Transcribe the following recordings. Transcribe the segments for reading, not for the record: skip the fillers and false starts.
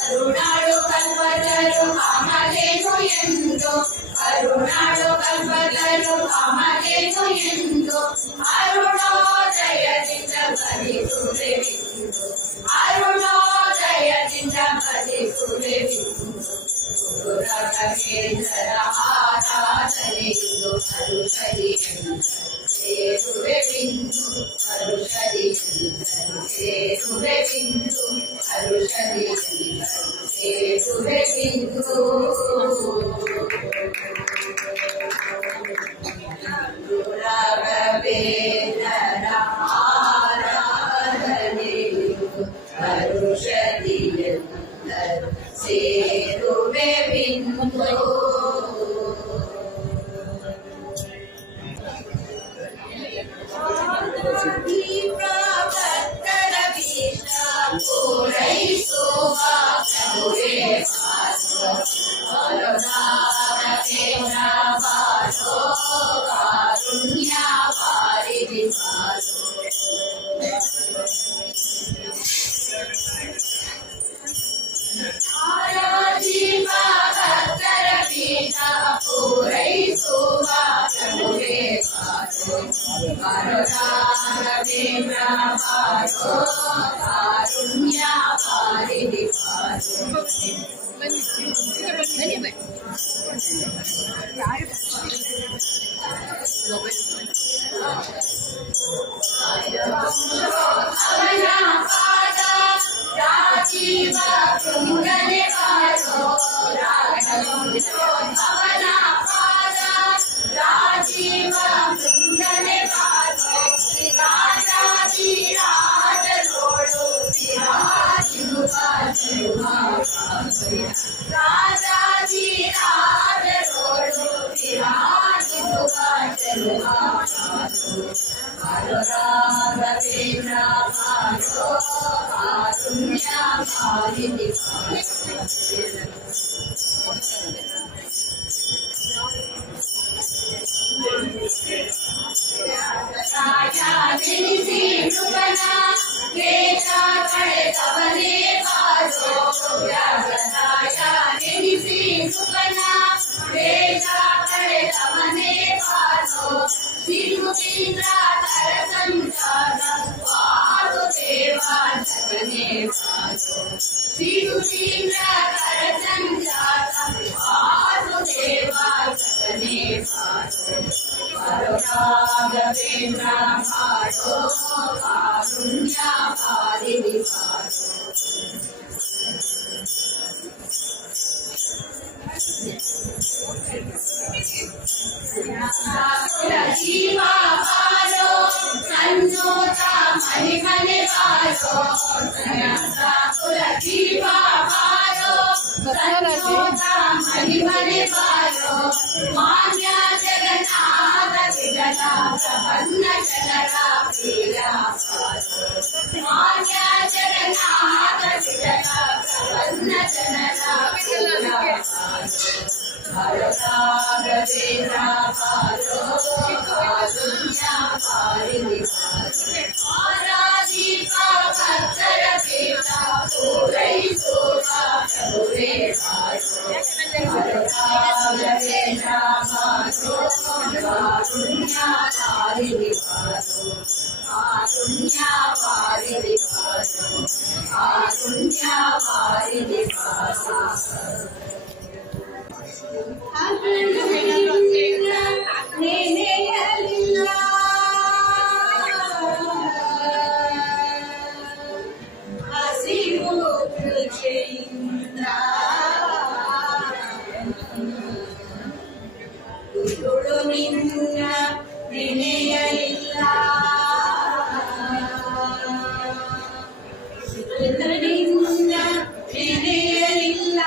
ಕರುಣಾಳು ಕಲ್ಪತರು ಕಾಮಧೇನು ಎಂದು ಕರುಣಾಳು ಕಲ್ಪತರು ಕಾಮಧೇನು ಎಂದು ಅರುಣೋದಯದಿಂದ ಬಲಿಸುವೆ ಅರುಣೋದಯದಿಂದ ಬಲಿಸುವೆ ರಾಘವೇಂದ್ರ ಆರಾಧನೆಯು ಹರುಷದಿ ಸೇರುವೆ ಬಿಂದು ಹರುಷದಿ ಸೇರುವೆ ಬಿಂದು ಹರುಷದಿ ಸೇರುವೆ ಬಿಂದು ರಾಘವೇಂದ್ರ ಆರಾಧನೆಯು ಹರುಷದಿ ಸೇರುವೆ ಬಿಂದು ಭಕ್ತರ ಭೀಷ ಪೂರೈಸುವ ಪ್ರಭುವೇ ಬಾಸೋ ಕಾರುಣ್ಯ ವಾರಿಧಿ ಭಕ್ತರ ಭೀಷ ಪೂರೈಸುವ ಪ್ರಭುವೇ ಕಾರುಣ್ಯ ವಾರಿಧಿ ಅವನ ಪಾದ ರಾಜೀವ ಶೃಂಗನೆ ಬಾರೋ ಅವನ ಪಾದ ರಾಜೀವ ಶೃಂಗನೆ ಬಾರೋ ರಾಜಾಜಿರಾಜನೋಳು ವಿರಾಜಿಸುವ ರಾಜಾಜಿರಾಜನೋಳು ವಿರಾಜಿಸುವ ರಾಘವೇಂದ್ರ ಬಾಸೋ ಕಾರುಣ್ಯ ವಾರಿಧಿ ಜನಿಸಿ ನೃಪನ ವೇಷ ಕಳೆದವನೇ ಬಾರೋ ಜನಿಸಿ ನೃಪನ ವೇಷ ಕಳೆದವನೇ ಬಾರೋ ಶ್ರೀಮುಖೀಂದ್ರ ತರ ಸಂಚಾರ ವಾಸುದೇವ ಜಗನೇ ಬಾರೋ ಶ್ರೀಮುಖೀಂದ್ರ ತರ ಸಂಚಾರ ವಾಸುದೇವ ಜಗನೇ ಬಾರೋ ರಾಘವೇಂದ್ರ ಬಾಸೋ ಕಾರುಣ್ಯ ವಾರಿಧಿ ಜೀವ ಬಾರೋ ಸಂಜೋತ ಮಹಿಮನೆ ಬಾರೋ ಜೀವ ಬಾರೋ ಸಂಜೋತ ಮಹಿಮನೆ ಬಾರೋ ಮಾನ್ಯ ಜಗನ್ನಾಥ ವಿಗತ ಪ್ರಪನ್ನ ಜನರ ಪ್ರಿಯ ಮಾನ್ಯ ಜಗನ್ನಾಥ ವಿಗತ ಪ್ರಪನ್ನ ಜನರ ಪ್ರಿಯ ರಾಘವೇಂದ್ರ ಬಾಸೋ ಕಾರುಣ್ಯ ವಾರಿಧಿ ಆರಾಧೀಪ ಭಕ್ತರ ಭೀಷ ಪೂರೈಸುವ ಪ್ರಭುವೇ ರಾಘವೇಂದ್ರ ಬಾಸೋ ಕಾರುಣ್ಯ ವಾರಿಧಿ ಕಾರುಣ್ಯ ವಾರಿಧಿ ಕಾರುಣ್ಯ ವಾರಿಧಿ ನೆನೆಯಲಿಲ್ಲ ಹಸಿವು ಕೃಷಿಯಿಂದ ತುಳು ನಿನ್ನ ನೆನೆಯಲಿಲ್ಲ ನಿನ್ನ ನೆನೆಯಲಿಲ್ಲ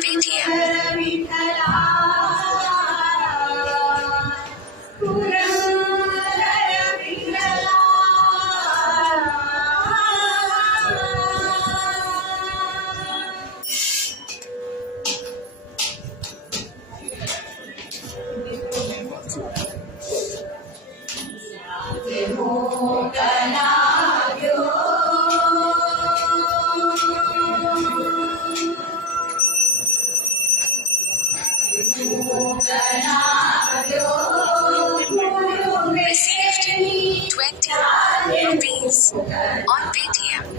Paytm. Received 20 rupees on Paytm.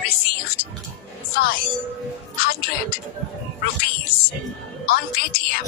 Received 500 rupees on Paytm.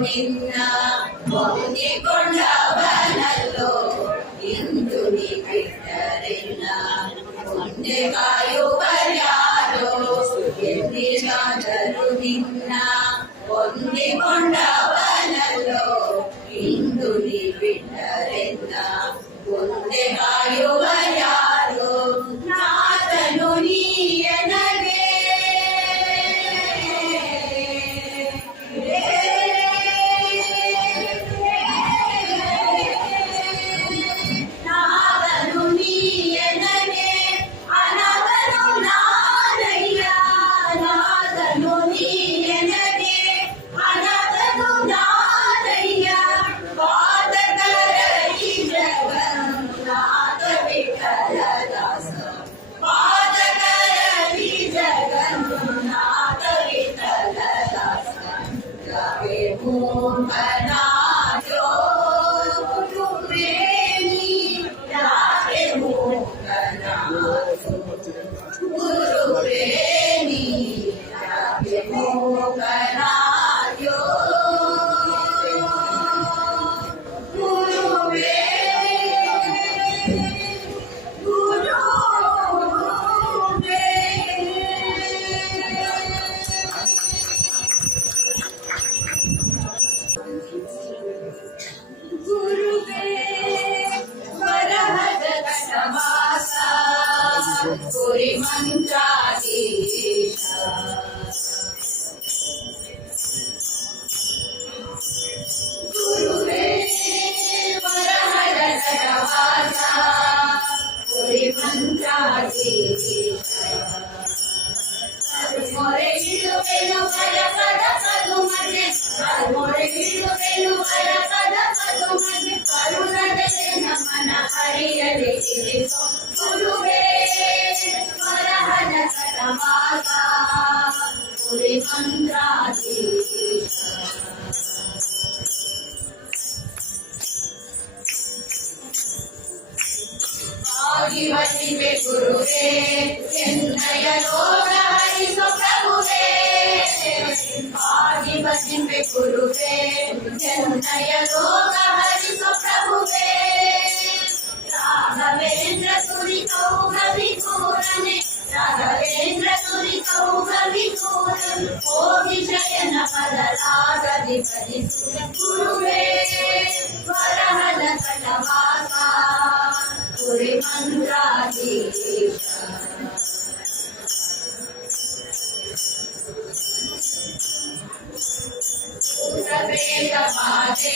ನಿನ್ನ ಹೊಂದಿಕೊಂಡವನಲ್ಲೋ ಇಂದು ನೀ ಬಿಟ್ಟರೆಲ್ಲ ಮುಂದೆ ಕಾಯುವರ್ಯಾರೋ ಎಂದಿಗಾದರೂ ನಿನ್ನ ಹೊಂದಿಕೊಂಡವನಲ್ಲೋ ಇಂದು ನೀ ಬಿಟ್ಟರೆಲ್ಲ ಮುಂದೆ ಕಾಯುವರ್ಯಾರೋ ನಾದನು ನೀಯನಗೆ ಮಂತ್ರಾಧೀಶ वासा पुरी मंत्राधीश मोरे हिडुवेनु पद पद पदुमध्ये मोरे हिडुवेनु पद पद पदुमध्ये करुणदे नमन हरियले ಕಿರಿಸೋ ಗುರುವೇ ವರಹದ ಕಟವಾಸ ಪುರಿ ಮಂತ್ರಾಧೀಶ ಆದಿವಸಿವೆ ಗುರುವೇ ಎನ್ನಯ ರೋಗ ಹರಿಸೋ ಪ್ರಭುವೇ ಆದಿವಸಿವೆ ಗುರುವೇ ಎನ್ನಯ ರೋಗ ಹರಿಸೋ ಪ್ರಭುವೇ ರಾಘವೇಂದ್ರ ಸುರಿತೌಘ ವಿಘೂರನೆ ರಾಘವೇಂದ್ರ ಸುರಿತೌಘ ವಿಘೂರನೆ ಓದಿ ಶಯನ ಪದರಾಗದಿ ಭಜಿಸುವ ಗುರುವೇ ವರಹದ ಕಟವಾಸ ಪುರಿ ಮಂತ್ರಾಧೀಶ ವೇದ ಬಾಧೆ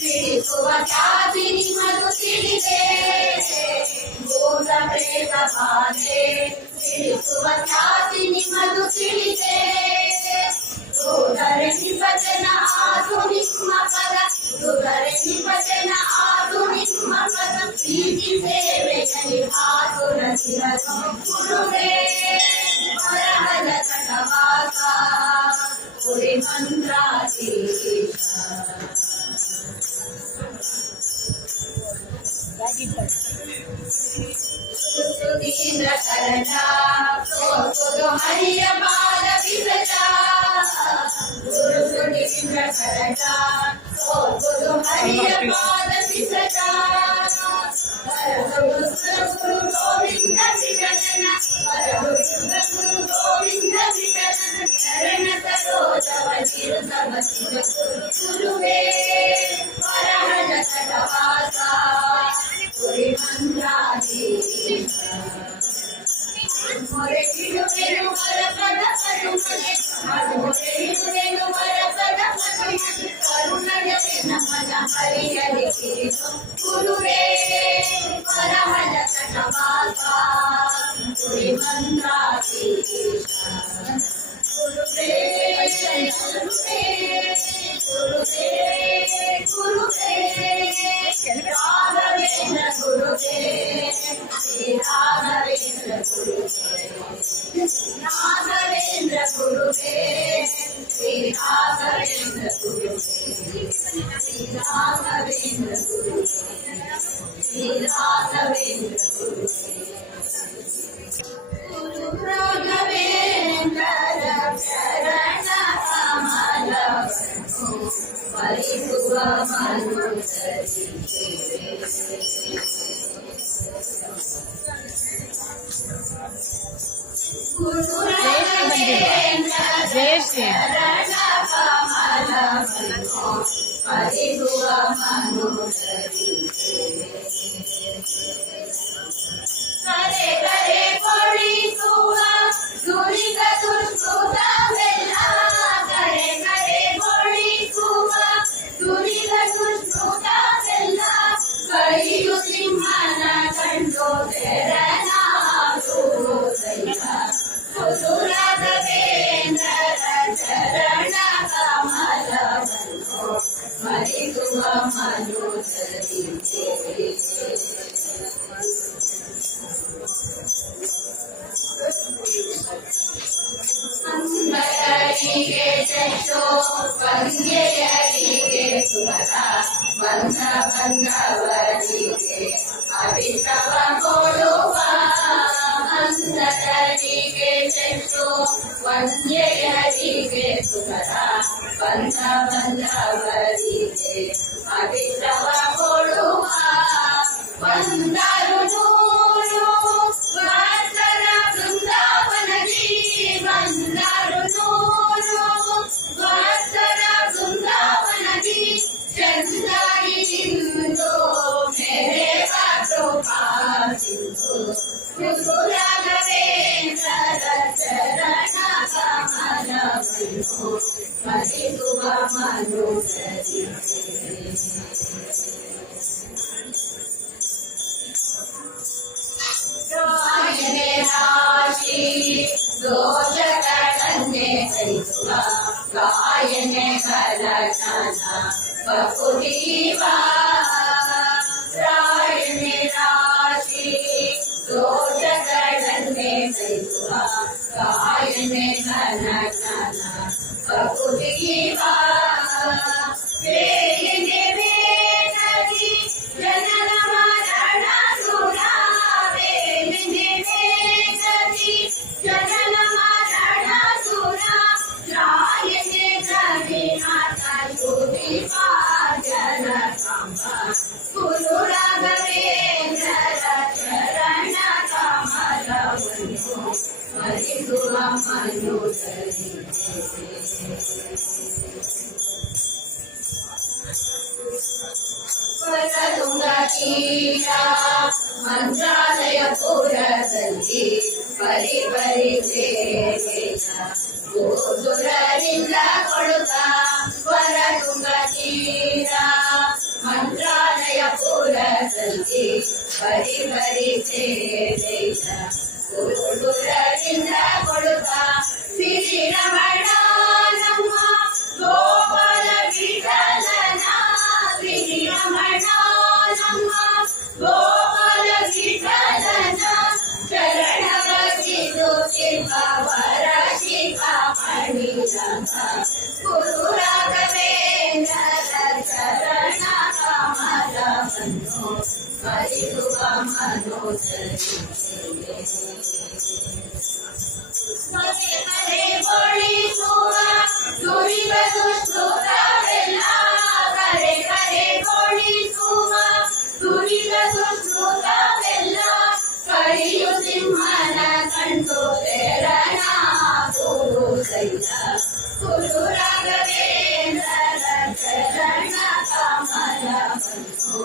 ತಿಳಿಸುವ ಖ್ಯಾತಿ ನಿಮ್ಮದು ತಿಳಿದೆ ಭೂತ ಪ್ರೇತ ಬಾಧೆ ತಿಳಿಸುವ ಖ್ಯಾತಿ ನಿಮ್ಮದು ತಿಳಿದೆ ಸೋದರ ನಿಪಜನ ಆದು ನಿಮ್ಮ ಪದ ಸೋದರ ನಿಪಜನ ಆದು ನಿಮ್ಮ ಪದ ಪ್ರೀತಿ ಸೇವೆಯಲ್ಲಿ ಆತುರ ಶಿರಸು ಗುರುವೇ ವರಹದ ಕಟವಾಸ ಪುರಿ ಮಂತ್ರಾಧೀಶ ಸುಧೀಂದ್ರ ಕರಟ ಸೋತುದು ಹರಿಯ ಪಾದ ವಿರಟ ಗುರು ಸುಧೀಂದ್ರ ಕರಟ ಸೋತುದು ಹರಿಯ ಪಾದ ವಿರಟ ಗುರು ಗೋವಿಂದ ವಿಕಟನ ಗುರು ಗೋವಿಂದ ವಿಕಟನ ಶರಣ ಸರೋಜವ ಚಿರತವ ಶಿವ ಗುರುವೇ ವರಹದ ಕಟವಾಸ ಪುರಿ ಮಂತ್ರಾಧೀಶ ಮೊರೆ ಹಿಡುವೆನು ವರ ಪದ ಪದುಮನೆ ಮೊರೆ ಹಿಡುವೆನು ವರ ಪದ ಪದುಮನೆ ಕರುಣಗೆ ನಮನ ಹರಿಯಲಿ ಕಿರಿಸೋ ಗುರುವೇ ವರಹದ ಕಟವಾಸ ಪುರಿ ಮಂತ್ರಾಧೀಶ ಗುರುವೇ ಗುರುವೇ ಗುರುವೇ ಗುರುವೇ ರಾಘವೇಂದ್ರ ಗುರುವೇ ಶ್ರೀ ರಾಘವೇಂದ್ರ ಗುರುವೇ ರಾಘವೇಂದ್ರ ಗುರುವೇ ಶ್ರೀ ರಾಘವೇಂದ್ರ ಗುರುವೇ ಶ್ರೀ ರಾಘವೇಂದ್ರ ಗುರುವೇ ಶ್ರೀ ರಾಘವೇಂದ್ರ ಗುರುವೇ ಗುರು ರಾಘವೇಂದ್ರ ಶರಣ ಕಮಲ ಪರಿಸುವ ಮನುಸರಿ ಗುರು ರಾಘವೇಂದ್ರ ಶರಣ ಕಮಲ ಪರಿಸುವ ಮನುಸರಿ ಕರೆ ಕರೆ ಕೊಡಿಸುವ ದುರಿತ ದುಷ್ಟುತವೆಲ್ಲ ಕರೆ ಕರೆ ಕೊಡಿಸುವ ದುರಿತ ದುಷ್ಟುತವೆಲ್ಲ ಕೈಯು ಸಿಂಹನ ಕಂಡು ತೆರನಾದು ಗುರು ರಾಘವೇಂದ್ರರ ಚರಣ ಕಮಲವನ್ನು ಸ್ಮರಿಸುವ ಮನುಸರಿ ಅಂಬರರಿಗೆ ಚಕ್ಷೋ ವಂದ್ಯರಿಗೆ ಸುಮತ ಬಂಧ ಬಂಧವರಿಗೆ ಅಭಿಷವ ಕೊಡುವ ಅಂಧರಿಗೆ ಚಕ್ಷೋ ವಂದ್ಯರಿಗೆ ಸುಮತ ಬಂಧ ಬಂಧವರಿಗೆ ಅಭಿಷವ ಕೊಡುವ ವಂದರು ನೂರು ವಾಸರ ಬೃಂದಾವನದಿ ವಂದರು ನೂರು ವಾಸರ ಬೃಂದಾವನದಿ ಚಂದಾಗಿ ನಿಂದು ಮೇರೆ ಕೃಪಾ ಸಿಂಧು ಗುರು ರಾಘವೇಂದ್ರರ ಚರಣ ಕಮಲವನ್ನು ಸ್ಮರಿಸುವ ಮನುಸರಿ ದೋಷಗಳನ್ನೇ ಸಹಿಸುವ ಗಾಯನೆ ಕಲಶನ ಬಕುದೀವ ರಾಯಣೆ ರಾಶಿ ದೋಷಗಳನ್ನೇ ಸಹಿಸುವ ಗಾಯನೆ ಕಲಶನ ಬಕುದೀವ ಬೇಗನೆ ಬೇಗನೆ ಜನನ ಮರಣ ಸುರ ಬೇಗನೆ ಬೇಗನೆ ಜನನ ಮರಣ ಸುರ ರಾಯನೆ ಗಣಿ ಮಾತ ಸುದೀಪ ಜನ ಕಂಬ ಗುರು ರಾಘವೇಂದ್ರ ಚರಣ ಕಮಲವನ್ನು ಹರಿಸುವ ಮನುಜರಿ ವರದುಂಗ ತೀರ ಮಂತ್ರಾಲಯ ಪುರದಲ್ಲಿ ಪರಿ ಪರಿ ಗೋಸುರರಿಂದ ಕೊಡುತ್ತ ವರದುಂಗ ತೀರ ಮಂತ್ರಾಲಯ ಪುರದಲ್ಲಿ ಪರಿ ಪರಿ ಗೋಸುರರಿಂದ ಕೊಡುತ್ತ ಶ್ರೀರಮಣ ನಮ್ಮ ಗೋಪಾಲ ವಿಠಲನ ಶ್ರೀರಮಣ ನಮ್ಮ ಗೋಪಾಲ ವಿಠಲನ ಶರಣವಗಿದು ಶಿವವರ ಶಿಖಾಮಣಿ ಗುರು ರಾಘವೇಂದ್ರ ಚರಣ ಕಮಲವನ್ನು ಹರಿಸುವ ಮನೋಜರಿ ಹರೆ ಗೋಳಿಸುವ ದುರಿತ ದುಷ್ಟುತವೆಲ್ಲ ಕರೆ ಕರೆ ಗೋಳಿಸುವ ದುರಿತ ದುಷ್ಟುತವೆಲ್ಲ ಕರಿಯು ಸಿಂಹನ ಕಂಡು ತೆರಣ ಗುರು ಸೈತ ಗುರು ರಾಘವೇಂದ್ರ ಚರಣ ಕಮಲವನ್ನು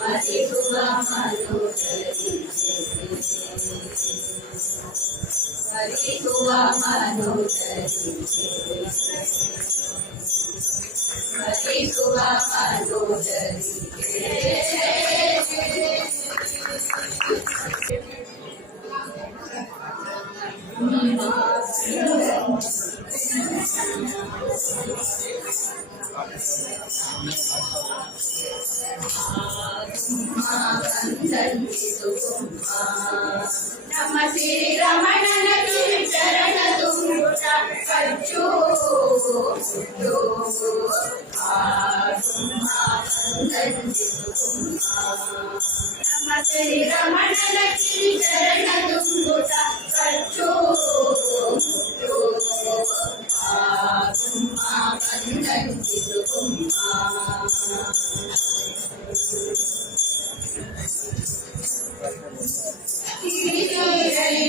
ಹರಿಸುವ ಮನೋಜರಿ ಹರಿಸುವ ಮನೋಜರಿ ಹರಿಸುವ ಮನೋಜರಿ ನಮ್ಮ ಶ್ರೀರಮಣನ ಚರಣ ತುಂಬುಟ ಕಚ್ಚು ನಮ್ಮ ಶ್ರೀರಮಣನ ಚರಣ ತುಂಬುಟ ಕಚ್ಚು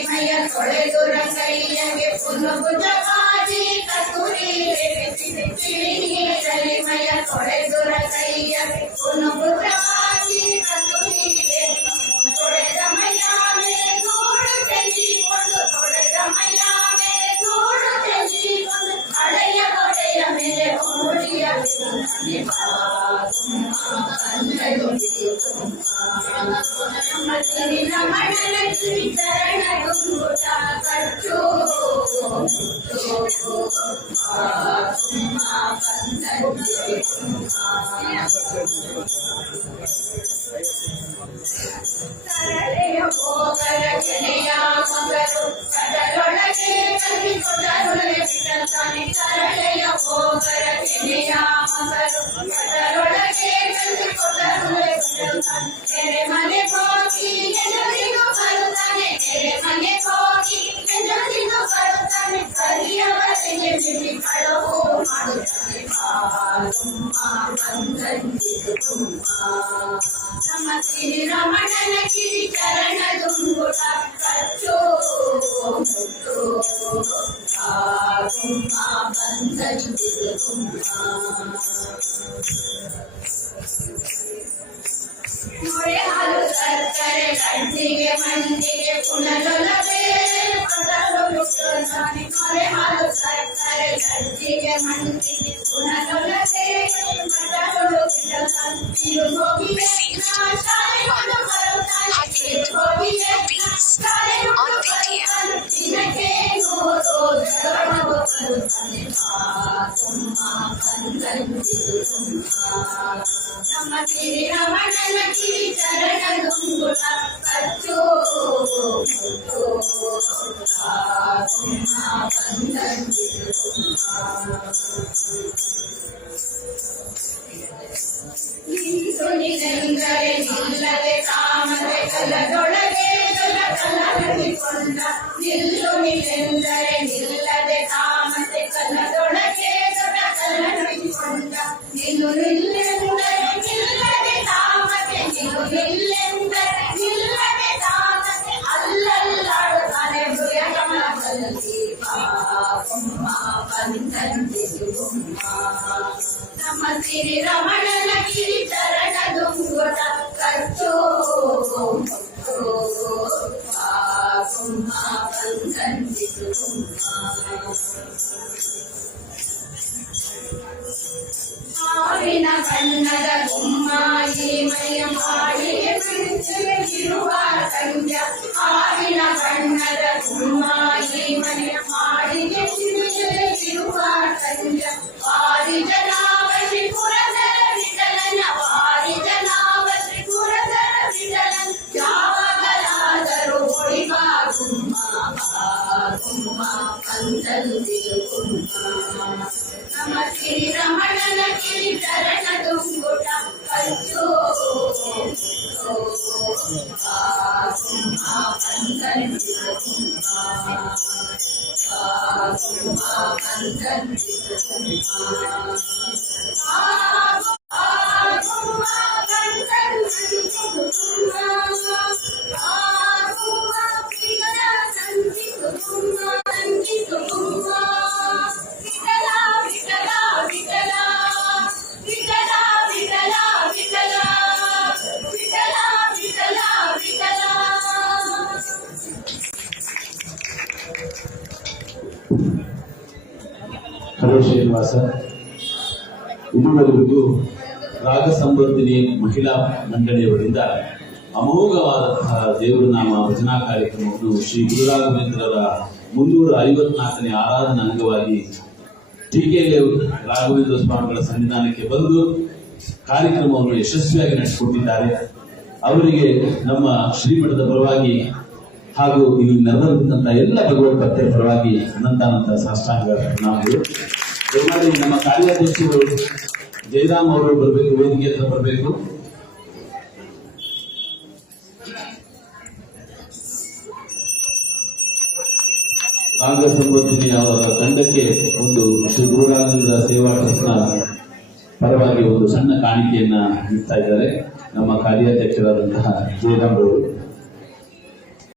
ಮಯ ತೊಳೆದು ರಂಗಯ್ಯಗೆ ಪುನಭುಜವಾಗಿ ಕಸ್ತೂರಿ ಮಯ ತೊಳೆದು ರಂಗಯ್ಯಗೆ ಪುನಭುಜವಾಗಿ ಕಸ್ತೂರಿ ತೊಳೆದ ಮಯ ಮೇಲೆ ಧೂಳು ಚೆಲ್ಲಿಕೊಂಡು ತೊಳೆದ ಮಯ ಮೇಲೆ ಧೂಳು ಚೆಲ್ಲಿಕೊಂಡು ಹಳೆಯ ಕೊಡೆಯ ಮೇಲೆ ಮೂಡಿಯ ರಮಣನ ಚರಣ ತುಂಬುಟ ಕಚ್ಚು ಸರಳೆಯ ಹೋಗರ ಕೆನೆಯ ಮಗರು ಕಡಲೊಳಗೆ ಕಲಿಕೊಡಲೊಳಗೆ ಬಿಡತಾನೆ ಸರಳೆಯ ಹೋಗರ ಕೆನೆಯ ಮಗರು ಕಡಲೊಳಗೆ ಕಲಿಕೊಡಲೊಳಗೆ ಬಿಡತಾನೆ ಕೆರೆ ಮನೆ ಹೋಗಿ ಎಲ್ಲರಿಗೂ ಬರುತ್ತಾನೆ ಕೆರೆ ಮನೆ ಹೋಗಿ ಎಲ್ಲರಿಗೂ ಬರುತ್ತಾನೆ ಕರಿಯವರೆಗೆ ಬಿಡಿ ಕಳವು ಮಾಡುತ್ತಾನೆ ನಮ್ಮ ಶ್ರೀರಮಣನ ಕಿರಿ ಚರಣ ತುಂಬುಟ ಕಚ್ಚು ಮೊರೆ ಹಾಲು ಸಕ್ಕರೆ ಕಣ್ಣಿಗೆ ಮಂದಿಗೆ ಪುನರೊಲವೇ ಮೊರೆ ಹಾಲು ಸಕ್ಕರೆ ಕಣ್ಣಿಗೆ ಮಂದಿಗೆ ಪುನರೊಲವೇ Receive 100 beats on BTM. ನಮ್ಮ ಶ್ರೀರಮಣನ ಕಿರಿ ಚರಣ ದುಂಗುಟ ಕಚ್ಚೋ ನಿಂತುನಿನೆಂದರೆ ನಿಲ್ಲದೆ ಕಾಮದೆ ಕಲದೊಳಗೆ ಕಲಹರಿಕೊಂಡ ನಿಲ್ಲುನಿನೆಂದರೆ ನಿಲ್ಲದೆ ಕಾಮದೆ ಕಲದೊಳಗೆ ಕಲಹರಿಕೊಂಡ ನಿಲ್ಲು ನಿಲ್ಲೆಂದರೆ ನಿಲ್ಲದೆ ಕಾಮದೆ ನಿಲ್ಲು ನಿಲ್ಲೆಂದರೆ ನಿಲ್ಲದೆ ಕಾಮದೆ ಅಲ್ಲಲ್ಲಾಡುತ್ತಾನೆ ಭುಯಕಮಲದಲ್ಲಿ ನಮ್ಮ ಶ್ರೀರಮಣನ ಕಿರಿ ಚರಣ ದುಂಗುಟ ಕಚ್ಚೋ ಮಾವಿನ ಬಣ್ಣದ ಗುಮ್ಮಾಯಿ ಮೈಯ ಮಾಡಿಗೆ ಮಿಂಚಿರುವ ಸಂಖ್ಯ ಮಾವಿನ ಬಣ್ಣದ ಗುಮ್ಮಾಯಿ ಮೈಯ ಮಾಡಿಗೆ ಮಿಂಚಿರುವ ಸಂಖ್ಯ ವಾರಿ ಜನಾವತಿ ಪುರದರ ವಿಠಲನ ವಾರಿ ಜನಾವತಿ ಪುರದರ ವಿಠಲನ ಯಾವಾಗಲಾದರೂ ಹೊಡಿಬಾ ಗುಮ್ಮ ಕಂದಲ್ಲಿ ನಮ್ಮ ಶ್ರೀರಮಣನ ಕಿರಿ ಚರಣ ದುಂಗುಟ ಕಚ್ಚೋ ಹಲೋ ಶ್ರೀನಿವಾಸ, ಇದುವರೆಗೂ ರಾಗ ಸಂವರ್ಧಿನಿ ಮಹಿಳಾ ಮಂಡಳಿಯವರಿಂದ ಅಮೋಘವಾದಂತಹ ದೇವರ ನಾಮ ಭಜನಾ ಕಾರ್ಯಕ್ರಮವನ್ನು ಶ್ರೀ ಗುರುರಾಘವೇಂದ್ರರ 354ನೇ ಆರಾಧನಾ ಅಂಗವಾಗಿ ಟಿಕೆಯಲ್ಲಿ ರಾಘವೇಂದ್ರ ಸ್ವಾಮಿಗಳ ಸನ್ನಿಧಾನಕ್ಕೆ ಬಂದು ಕಾರ್ಯಕ್ರಮವನ್ನು ಯಶಸ್ವಿಯಾಗಿ ನಡೆಸಿಕೊಟ್ಟಿದ್ದಾರೆ. ಅವರಿಗೆ ನಮ್ಮ ಶ್ರೀಮಠದ ಪರವಾಗಿ ಹಾಗೂ ಇಲ್ಲಿ ನೆರವೇರಿದಂತಹ ಎಲ್ಲ ಭಗವತ್ ಭಕ್ತರ ಪರವಾಗಿ ಅನಂತಾನಂತ ಸಾಷ್ಟಾಂಗ ಪ್ರಣಾಮಗಳು. ದಯಮಾಡಿ ನಮ್ಮ ಕಾರ್ಯಾಧ್ಯಕ್ಷರು ಜಯರಾಮ್ ಅವರು ಬರಬೇಕು, ವೇದಿಕೆ ಹತ್ರ ಬರಬೇಕು. ರಾಗ ಸಂವರ್ಧಿನಿ ಅವರ ತಂಡಕ್ಕೆ ಒಂದು ಶ್ರೀ ಗುರುರಾಘವೇಂದ್ರ ಸೇವಾ ಟ್ರಸ್ಟ್ನ ಪರವಾಗಿ ಒಂದು ಸಣ್ಣ ಕಾಣಿಕೆಯನ್ನ ನೀಡ್ತಾ ಇದ್ದಾರೆ ನಮ್ಮ ಕಾರ್ಯಾಧ್ಯಕ್ಷರಾದಂತಹ ಜಯರಾಮ್ ಅವರು.